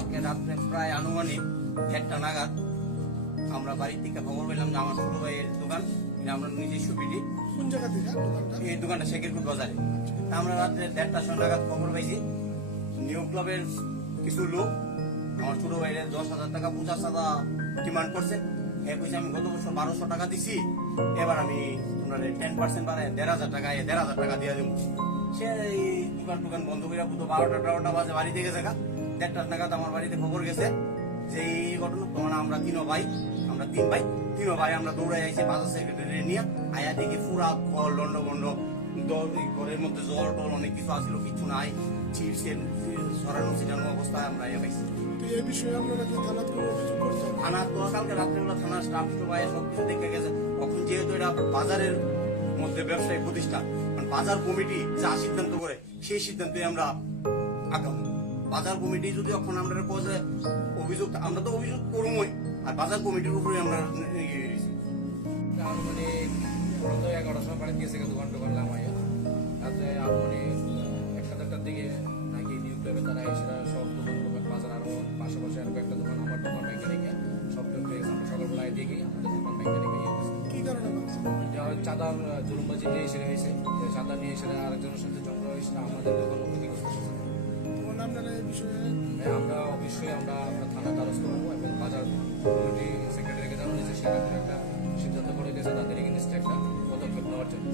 কালকে রাত্রে প্রায় আনুমানিক 1টা নাগাদ আমরা বাড়ি থেকে খবর পেলাম যে আমার ছোট ভাইয়ের দোকান, এটা আমরা নিজস্ব বিডি। কোন জায়গা থেকে দোকানটা? এই দোকানটা শেখেরপুর বাজারে। তা আমরা রাত্রে 1:30টার সময় নাগাদ খবর পাইছি নিউ ক্লাবের কিছু লোক আমার ছোট ভাইয়ের 10,000 টাকা 50,000 ডিমান্ড করছে। এ কইছে আমি গত বছর 1200 টাকা দিছি, এবার আমি তোমার 10% বাড়ায় 1,500 টাকা 1,500 টাকা দিয়ে দেবো। সে এই দোকান বন্ধ করে পুরো 12টা বাজে বাড়িতে গেছে। 1:30 নাগাদ আমার বাড়িতে খবর গেছে যে এই ঘটনা। তখন আমরা তিন ভাই আমরা দৌড়াই আইছি বাজার সেক্রেটারি নিয়ে। আয়া দেখি পুরা ঘর লন্ডভন্ড, ঘরের মধ্যে জল টল অনেক কিছু আসছিল, কিছু নাই, চিপসের সরানো ছিটানো অবস্থায় আমরা আয়া পাইছি। তো এই বিষয়ে আপনারা কি থানাত কোনো অভিযোগ করছেন? থানা তো কালকে রাত্রেবেলা থানার স্টাফ সবাই সবকিছু দেখে গেছে। তখন যেহেতু এটা বাজারের মধ্যে ব্যবসায়ী প্রতিষ্ঠান, বাজার কমিটি যা সিদ্ধান্ত করে সেই সিদ্ধান্তে আমরা আগাম। বাজার কমিটি যদি এখন আমরা অভিযোগ, আমরা তো অভিযোগ করবই, আর বাজার কমিটির উপরে আমরা মানে 11টার সময় বাড়ি দিয়েছে দোকান টোকান লামাইয়া। রাত্রে মানে 1-1:30টার দিকে নাকি নিউ ক্লাবে তারা এসে সব দোকান বাজার আরো পাশাপাশি আরো একটা দোকান আমার দোকান ব্যাংকে রেখে সব লোক হয়ে গেছে। আমরা সকালবেলায় দেখি আমাদের দোকান ব্যাংকে রেখে কি কারণে ভাঙছে? চাঁদার জুলুমবাজি নিয়ে এসে হয়েছে, চাঁদা নিয়ে এসে আরেকজনের সাথে চক্র হয়েছিল, আমাদের দোকান ক্ষতিগ্রস্ত হয়েছে। তখন আপনারা এই বিষয়ে আমরা অবশ্যই আমরা থানা দ্বারস্থ হবো এবং বাজার কমিটি সেক্রেটারিকে জানানো হয়েছে, সেটা একটা সিদ্ধান্ত করে গেছে তাদের এগেনস্টে একটা পদক্ষেপ নেওয়ার জন্য।